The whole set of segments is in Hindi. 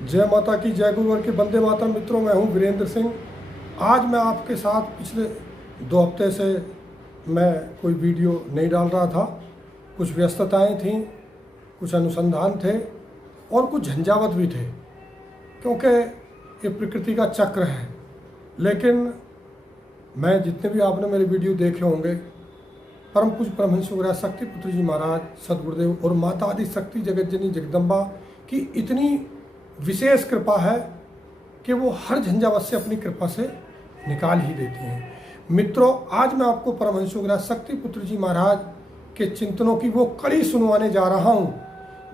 जय माता की जय गुरुवर के बंदे मातरम। मित्रों, मैं हूं वीरेंद्र सिंह। आज मैं आपके साथ पिछले 2 हफ्ते से मैं कोई वीडियो नहीं डाल रहा था। कुछ व्यस्तताएं थीं, कुछ अनुसंधान थे और कुछ झंझावत भी थे, क्योंकि ये प्रकृति का चक्र है। लेकिन मैं जितने भी आपने मेरे वीडियो देखे होंगे, परम पूज्य परमहंस योगीराज शक्ति पुत्र जी महाराज, सदगुरुदेव और माता आदि शक्ति जगत जननी जगदम्बा की इतनी विशेष कृपा है कि वो हर झंझावत से अपनी कृपा से निकाल ही देती हैं। मित्रों, आज मैं आपको परमहंस योगीराज शक्ति पुत्र जी महाराज के चिंतनों की वो कड़ी सुनवाने जा रहा हूँ,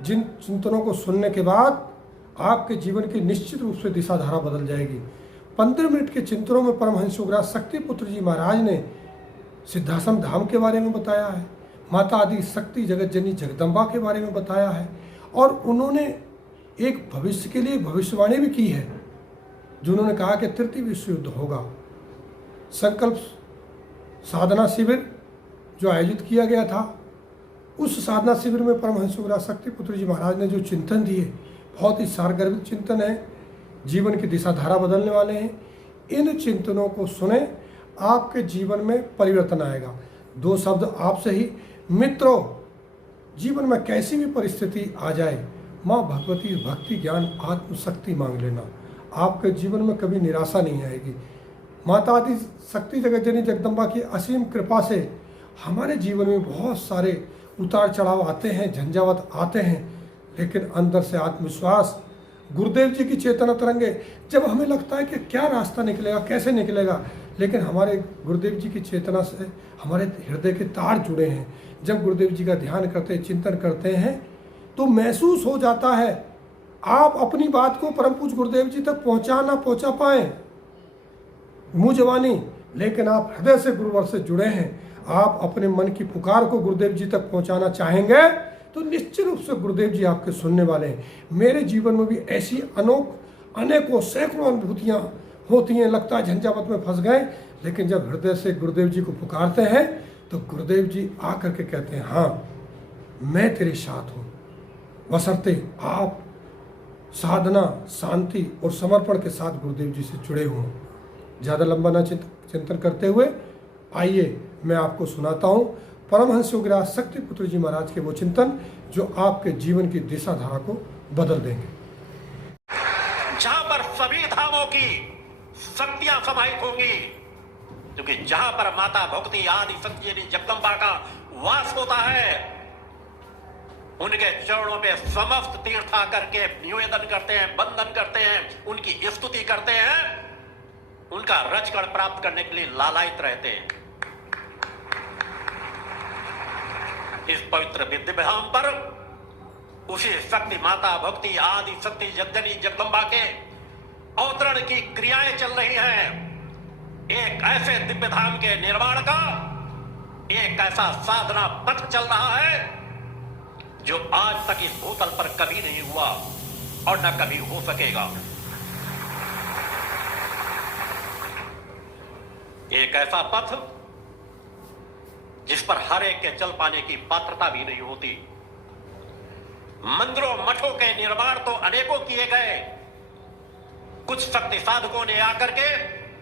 जिन चिंतनों को सुनने के बाद आपके जीवन की निश्चित रूप से दिशा धारा बदल जाएगी। 15 मिनट के चिंतनों में परमहंस योगीराज शक्ति पुत्र जी महाराज ने सिद्धाश्रम धाम के बारे में बताया है, माता आदि शक्ति जगत जननी जगदम्बा के बारे में बताया है, और उन्होंने एक भविष्य के लिए भविष्यवाणी भी की है, जिन्होंने कहा कि तृतीय विश्व युद्ध होगा। संकल्प साधना शिविर जो आयोजित किया गया था, उस साधना शिविर में परमहंस योगीराज शक्ति पुत्र जी महाराज ने जो चिंतन दिए, बहुत ही सारगर्भित चिंतन है, जीवन की दिशा धारा बदलने वाले हैं। इन चिंतनों को सुने, आपके जीवन में परिवर्तन आएगा। 2 शब्द आपसे ही। मित्रों, जीवन में कैसी भी परिस्थिति आ जाए, माँ भगवती भक्ति ज्ञान आत्मशक्ति मांग लेना, आपके जीवन में कभी निराशा नहीं आएगी। माता आदि शक्ति जगत जननी जगदम्बा की असीम कृपा से हमारे जीवन में बहुत सारे उतार चढ़ाव आते हैं, झंझावत आते हैं, लेकिन अंदर से आत्मविश्वास, गुरुदेव जी की चेतना तरंगे, जब हमें लगता है कि क्या रास्ता निकलेगा, कैसे निकलेगा, लेकिन हमारे गुरुदेव जी की चेतना से हमारे हृदय के तार जुड़े हैं। जब गुरुदेव जी का ध्यान करते हैं, चिंतन करते हैं, तो महसूस हो जाता है आप अपनी बात को परम पूज्य गुरुदेव जी तक पहुंचा ना पहुंचा पाए मुँह जवानी, लेकिन आप हृदय से गुरुवर से जुड़े हैं। आप अपने मन की पुकार को गुरुदेव जी तक पहुंचाना चाहेंगे तो निश्चित रूप से गुरुदेव जी आपके सुनने वाले हैं। मेरे जीवन में भी ऐसी अनेकों सैकड़ों अनुभूतियाँ होती हैं। लगता है झंझावत में फंस गए, लेकिन जब हृदय से गुरुदेव जी को पुकारते हैं तो गुरुदेव जी आकर के कहते हैं, हाँ मैं तेरे साथ हूँ, बशर्ते आप साधना, शांति और समर्पण के साथ गुरुदेव जी से जुड़े हों। ज़्यादा लंबा ना चिंतन करते हुए आइए मैं आपको सुनाता हूँ परमहंस योगीराज शक्ति पुत्र जी महाराज के वो चिंतन जो आपके जीवन की दिशा धारा को बदल देंगे। जहां पर सभी धामों की शक्तियां समाहित होंगी, क्योंकि जहां पर माता भक्ति आदि शक्ति जगदम्बा का वास होता है, उनके चरणों पे समस्त तीर्थ आकर के निवेदन करते हैं, बंदन करते हैं, उनकी स्तुति करते हैं, उनका रजकण प्राप्त करने के लिए लालायित रहते हैं। इस पवित्र विद्याधाम पर उसी शक्ति माता भक्ति आदि शक्ति जगदनी जगदम्बा के अवतरण की क्रियाएं चल रही हैं। एक ऐसे दिव्य धाम के निर्माण का एक ऐसा साधना पथ चल रहा है जो आज तक इस भूतल पर कभी नहीं हुआ और न कभी हो सकेगा। एक ऐसा पथ जिस पर हर एक के चल पाने की पात्रता भी नहीं होती। मंदिरों मठों के निर्माण तो अनेकों किए गए, कुछ शक्ति साधकों ने आकर के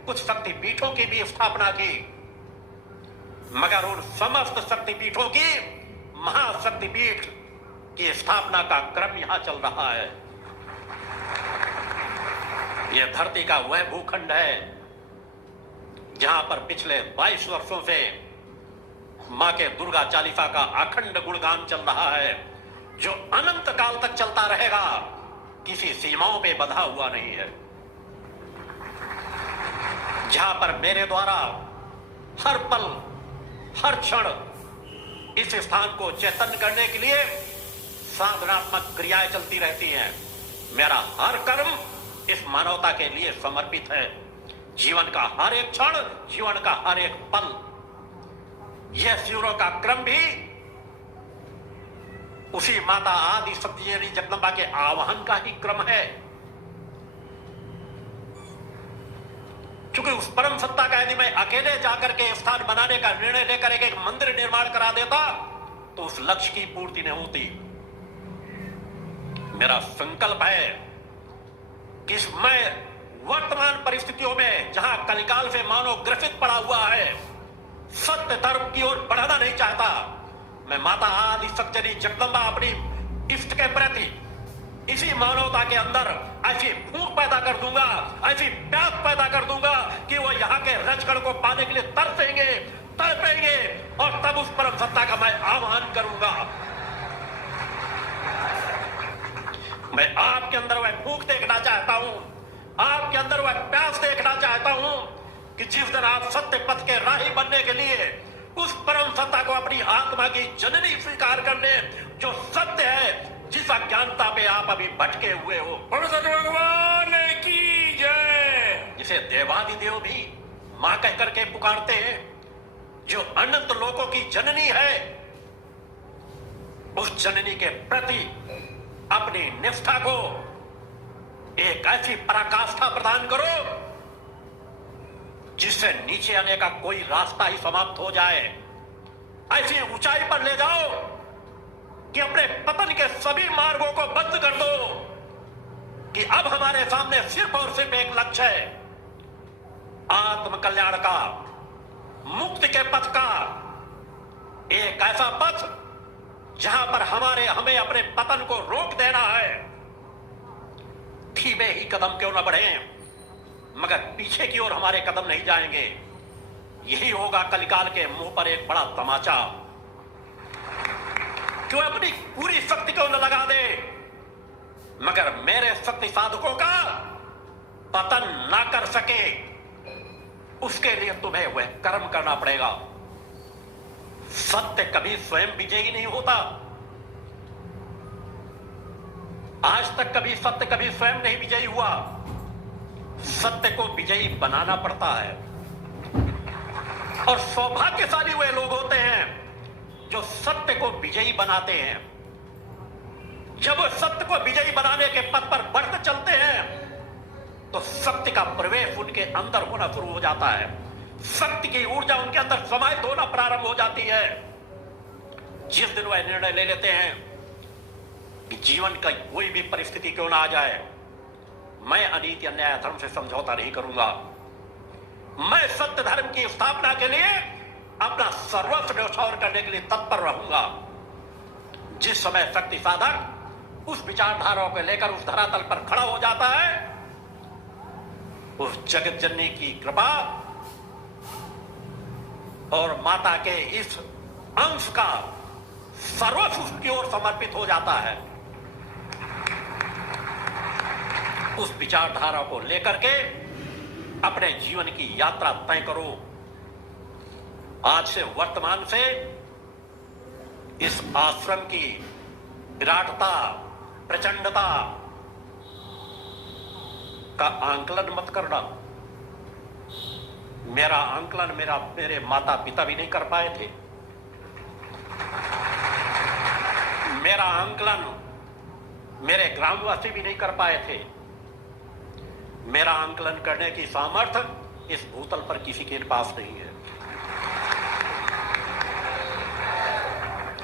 कुछ शक्ति पीठों की भी स्थापना की, मगर उन समस्त शक्ति पीठों की महाशक्ति पीठ की स्थापना का क्रम यहां चल रहा है। यह धरती का वह भूखंड है जहां पर पिछले 22 वर्षों से मां के दुर्गा चालीसा का अखंड गुणगान चल रहा है, जो अनंत काल तक चलता रहेगा, किसी सीमाओं पे बंधा हुआ नहीं है। जहां पर मेरे द्वारा हर पल हर क्षण इस स्थान को चैतन्य करने के लिए साधनात्मक क्रियाएं चलती रहती हैं। मेरा हर कर्म इस मानवता के लिए समर्पित है। जीवन का हर एक क्षण, जीवन का हर एक पल, यह शिविरों का क्रम भी उसी माता आदि शक्ति जगदम्बा के आवाहन का ही क्रम है। क्योंकि उस परम सत्ता का यदि मैं अकेले जाकर के स्थान बनाने का निर्णय लेकर एक मंदिर निर्माण करा देता तो उस लक्ष्य की पूर्ति नहीं होती। मेरा संकल्प है कि मैं वर्तमान परिस्थितियों में जहां कलिकाल से मानव ग्रसित पड़ा हुआ है, सत्य धर्म की ओर बढ़ना नहीं चाहता। मैं माता आदि सत्यनी जगदम्बा अपनी इष्ट के प्रति इसी मानवता के अंदर ऐसी भूख पैदा कर दूंगा, ऐसी प्यास पैदा कर दूंगा कि वो यहाँ के रजगढ़ को पाने के लिए तरसेंगे, तड़पेंगे, और तब उस परम सत्ता का मैं आह्वान करूंगा। मैं आपके अंदर वह भूख देखना चाहता हूं, आपके अंदर वह प्यास देखना चाहता हूं कि जिस दिन आप सत्य पथ के राही बनने के लिए उस परम सत्ता को अपनी आत्मा की जननी स्वीकार कर ले, जो सत्य है, जिस अज्ञानता पे आप अभी भटके हुए हो। भगवान की जय। जिसे देवादिदेव भी मां कह करके पुकारते हैं, जो अनंत लोकों की जननी है, उस जननी के प्रति अपनी निष्ठा को एक ऐसी पराकाष्ठा प्रदान करो जिससे नीचे आने का कोई रास्ता ही समाप्त हो जाए। ऐसी ऊंचाई पर ले जाओ कि अपने पतन के सभी मार्गों को बंद कर दो, कि अब हमारे सामने सिर्फ और सिर्फ एक लक्ष्य है, आत्म कल्याण का, मुक्ति के पथ का, एक ऐसा पथ जहां पर हमें अपने पतन को रोक देना है। धीमे ही कदम क्यों न बढ़े, मगर पीछे की ओर हमारे कदम नहीं जाएंगे। यही होगा कलिकाल के मुंह पर एक बड़ा तमाचा। क्यों अपनी पूरी शक्ति क्यों न लगा दे, मगर मेरे शक्ति साधकों का पतन ना कर सके, उसके लिए तुम्हें वह कर्म करना पड़ेगा। सत्य कभी स्वयं विजयी नहीं होता। आज तक कभी सत्य कभी स्वयं नहीं विजयी हुआ। सत्य को विजयी बनाना पड़ता है, और सौभाग्यशाली वे लोग होते हैं जो सत्य को विजयी बनाते हैं। जब वो सत्य को विजयी बनाने के पथ पर बढ़ते चलते हैं तो शक्ति का प्रवेश उनके अंदर होना शुरू हो जाता है, शक्ति की ऊर्जा उनके अंदर समाहित होना प्रारंभ हो जाती है। जिस दिन वह निर्णय ले लेते हैं कि जीवन का कोई भी परिस्थिति क्यों ना आ जाए, मैं अनीति अन्याय धर्म से समझौता नहीं करूंगा, मैं सत्य धर्म की स्थापना के लिए अपना सर्वस्व न्यौछावर करने के लिए तत्पर रहूंगा। जिस समय शक्ति साधक उस विचारधाराओं को लेकर उस धरातल पर खड़ा हो जाता है, उस जगत जननी की कृपा और माता के इस अंश का सर्वस्व उसकी ओर समर्पित हो जाता है। उस विचारधारा को लेकर के अपने जीवन की यात्रा तय करो। आज से वर्तमान से इस आश्रम की विराटता, प्रचंडता का आंकलन मत करना। मेरा आंकलन मेरे माता पिता भी नहीं कर पाए थे। मेरा आंकलन मेरे ग्रामवासी भी नहीं कर पाए थे। मेरा आंकलन करने की सामर्थ्य इस भूतल पर किसी के पास नहीं है,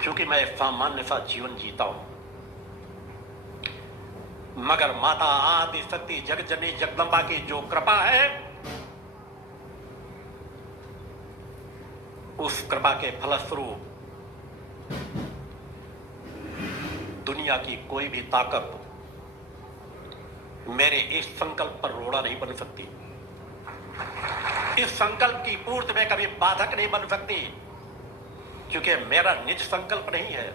क्योंकि मैं सामान्य सा जीवन जीता हूं। मगर माता आदि शक्ति जगत जननी जगदम्बा की जो कृपा है, उस कृपा के फलस्वरूप दुनिया की कोई भी ताकत मेरे इस संकल्प पर रोड़ा नहीं बन सकती। इस संकल्प की पूर्ति में कभी बाधक नहीं बन सकती, क्योंकि मेरा निज संकल्प नहीं है।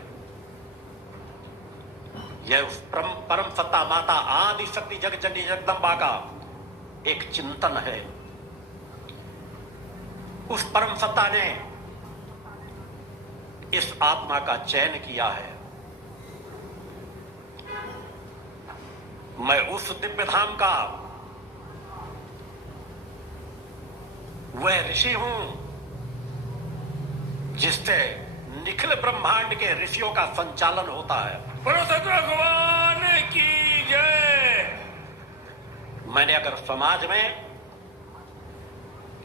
यह उस परम सत्ता माता आदि शक्ति जगत जननी जगदम्बा का एक चिंतन है। उस परम सत्ता ने इस आत्मा का चयन किया है। मैं उस दिव्य धाम का वह ऋषि हूं जिससे निखिल ब्रह्मांड के ऋषियों का संचालन होता है। भगवान की जय। मैंने अगर समाज में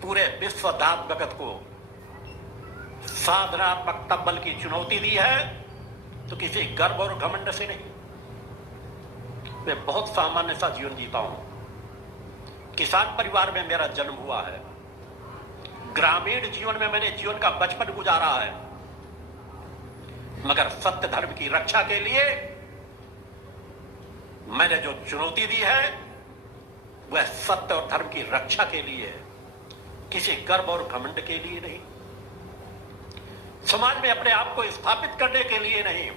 पूरे विश्व धाम जगत को साधनात्मक तब्बल की चुनौती दी है तो किसी गर्व और घमंड से नहीं, मैं बहुत सामान्य सा जीवन जीता हूं। किसान परिवार में मेरा जन्म हुआ है। ग्रामीण जीवन में मैंने जीवन का बचपन गुजारा है, मगर सत्य धर्म की रक्षा के लिए मैंने जो चुनौती दी है वह सत्य और धर्म की रक्षा के लिए है, किसी गर्व और घमंड के लिए नहीं, समाज में अपने आप को स्थापित करने के लिए नहीं।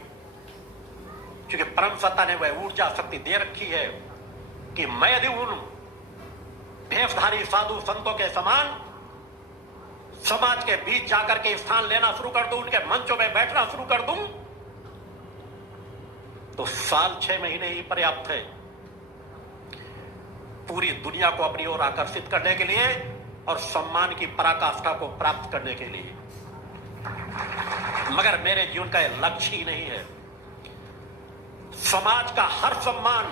क्योंकि परम सत्ता ने वह ऊर्जा शक्ति दे रखी है कि मैं यदि उन भेषधारी साधु संतों के समान समाज के बीच जाकर के स्थान लेना शुरू कर दूं, उनके मंचों में बैठना शुरू कर दूं, तो साल 6 महीने ही पर्याप्त है पूरी दुनिया को अपनी ओर आकर्षित करने के लिए और सम्मान की पराकाष्ठा को प्राप्त करने के लिए। मगर मेरे जीवन का यह लक्ष्य ही नहीं है। समाज का हर सम्मान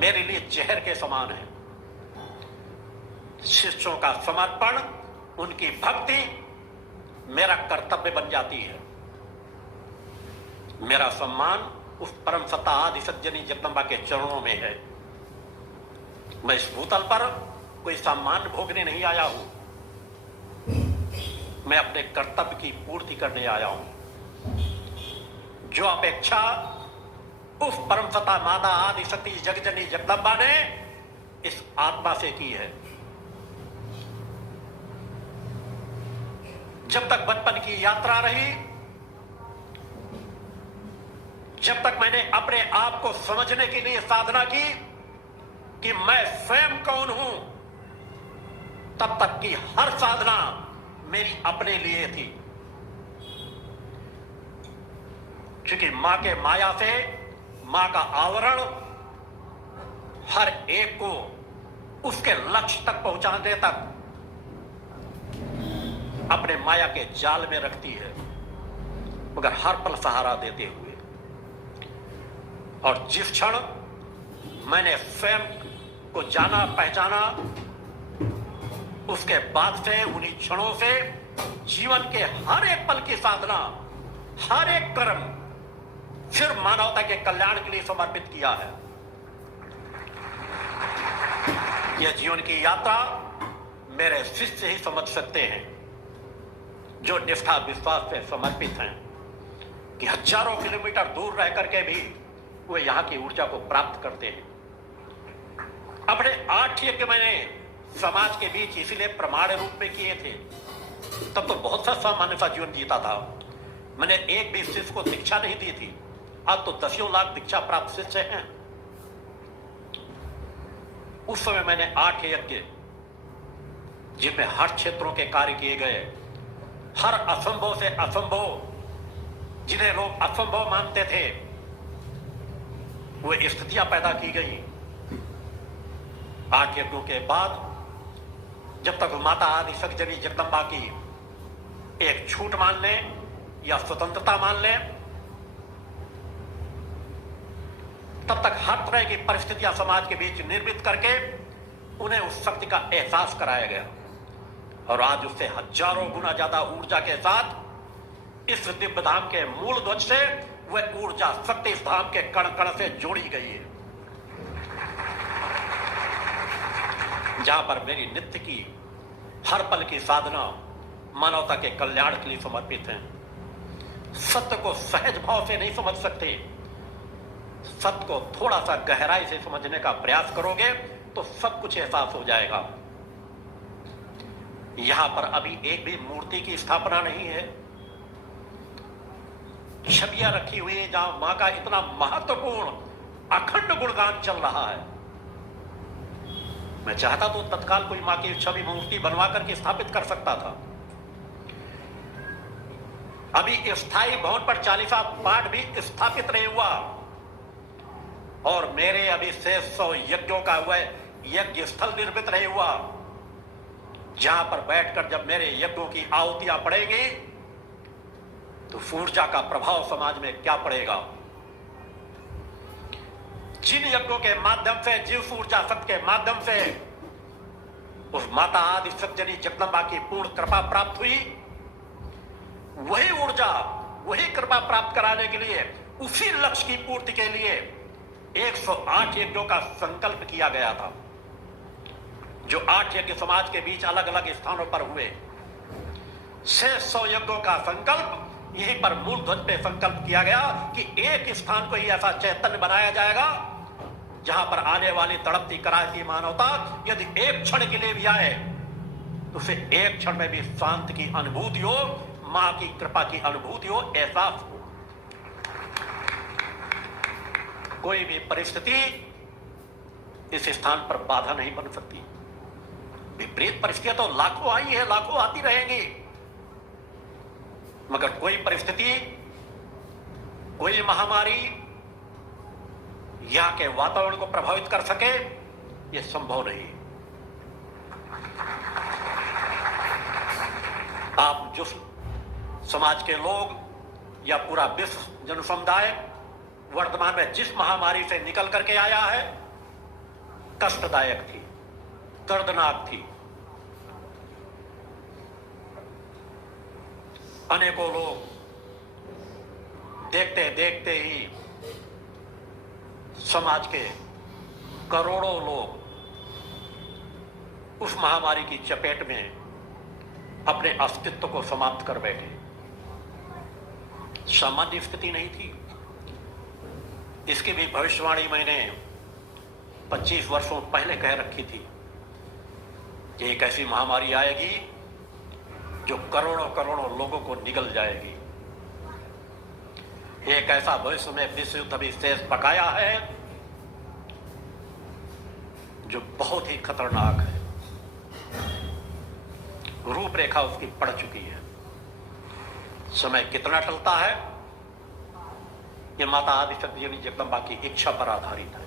मेरे लिए जहर के समान है। शिष्यों का समर्पण, उनकी भक्ति मेरा कर्तव्य बन जाती है। मेरा सम्मान उस परम सत्ता आदि सज्जनी जगदम्बा के चरणों में है। मैं इस भूतल पर कोई सम्मान भोगने नहीं आया हूं, मैं अपने कर्तव्य की पूर्ति करने आया हूं। जो अपेक्षा उस परम सत्ता माता आदि शक्ति जगजनी जगदम्बा ने इस आत्मा से की है। जब तक बचपन की यात्रा रही, जब तक मैंने अपने आप को समझने के लिए साधना की कि मैं स्वयं कौन हूं, तब तक की हर साधना मेरी अपने लिए थी। क्योंकि मां के माया से, मां का आवरण हर एक को उसके लक्ष्य तक पहुंचाने तक अपने माया के जाल में रखती है, मगर हर पल सहारा देते हुए। और जिस क्षण मैंने स्वयं को जाना पहचाना, उसके बाद से, उन्हीं क्षणों से जीवन के हर एक पल की साधना, हर एक कर्म सिर्फ मानवता के कल्याण के लिए समर्पित किया है। यह जीवन की यात्रा मेरे शिष्य ही समझ सकते हैं, जो निष्ठा विश्वास से समर्पित हैं कि हजारों किलोमीटर दूर रह करके भी वे यहां की ऊर्जा को प्राप्त करते हैं। अपने 8 यज्ञ मैंने समाज के बीच इसीलिए प्रमाण रूप में किए थे। तब तो बहुत सा सामान्य सा जीवन जीता था। मैंने एक भी शिष्य को दीक्षा नहीं दी थी। अब तो 10 लाख दीक्षा प्राप्त शिष्य हैं। उस समय मैंने 8 यज्ञ, जिनमें हर क्षेत्रों के कार्य किए गए, हर असंभव से असंभव, जिन्हें लोग असंभव मानते थे, वो स्थितियां पैदा की गई। 8 यज्ञों के बाद जब तक माता आदि शक्ति जगदम्बा की एक छूट मान ले या स्वतंत्रता मान ले, तब तक हर तरह की परिस्थितियां समाज के बीच निर्मित करके उन्हें उस शक्ति का एहसास कराया गया। और आज उससे हजारों गुना ज्यादा ऊर्जा के साथ इस दिव्य धाम के मूल ध्वज से वह ऊर्जा शक्ति इस धाम के कण कण से जोड़ी गई है, जहां पर मेरी नित्य की हर पल की साधना मानवता के कल्याण के लिए समर्पित है। सत्य को सहज भाव से नहीं समझ सकते। सत्य को थोड़ा सा गहराई से समझने का प्रयास करोगे तो सब कुछ एहसास हो जाएगा। यहां पर अभी एक भी मूर्ति की स्थापना नहीं है। छवियां रखी हुई है जहां मां का इतना महत्वपूर्ण अखंड गुणगान चल रहा है। मैं चाहता तो तत्काल कोई मां की छवि मूर्ति बनवा करके स्थापित कर सकता था। अभी स्थायी भवन पर 40वां पाठ भी स्थापित नहीं हुआ और मेरे अभी शेष 100 यज्ञों का वह यज्ञ स्थल निर्मित नहीं हुआ, जहां पर बैठकर जब मेरे यज्ञों की आहुतियां पड़ेगी तो ऊर्जा का प्रभाव समाज में क्या पड़ेगा। जिन यज्ञों के माध्यम से, जिस ऊर्जा शक्ति के माध्यम से उस माता आदि सज्जनी जगदम्बा की पूर्ण कृपा प्राप्त हुई, वही ऊर्जा, वही कृपा प्राप्त कराने के लिए, उसी लक्ष्य की पूर्ति के लिए 108 यज्ञों का संकल्प किया गया था, जो 8 यज्ञ समाज के बीच अलग अलग स्थानों पर हुए। 600 यज्ञों का संकल्प यहीं पर मूल ध्वज पे संकल्प किया गया कि एक स्थान को ही ऐसा चैतन्य बनाया जाएगा जहां पर आने वाली तड़पती कराहती मानवता यदि एक क्षण के लिए भी आए तो उसे एक क्षण में भी शांति की अनुभूति हो, मां की कृपा की अनुभूति हो, एहसास हो। कोई भी परिस्थिति इस स्थान पर बाधा नहीं बन सकती। विपरीत परिस्थितियां तो लाखों आई है, लाखों आती रहेंगी, मगर कोई परिस्थिति, कोई महामारी यहां के वातावरण को प्रभावित कर सके, यह संभव नहीं। आप जो समाज के लोग या पूरा विश्व जन समुदाय वर्तमान में जिस महामारी से निकल करके आया है, कष्टदायक थी, दर्दनाक थी। अनेकों लोग देखते देखते ही समाज के करोड़ों लोग उस महामारी की चपेट में अपने अस्तित्व को समाप्त कर बैठे। सामान्य स्थिति नहीं थी। इसकी भी भविष्यवाणी मैंने 25 वर्षों पहले कह रखी थी कि एक ऐसी महामारी आएगी जो करोड़ों करोड़ों लोगों को निगल जाएगी। एक ऐसा भविष्य में विश्व युद्ध अभी शेष बकाया है जो बहुत ही खतरनाक है। रूपरेखा उसकी पड़ चुकी है। समय कितना टलता है, ये माता आदिशक्ति जगदंबा की इच्छा पर आधारित है।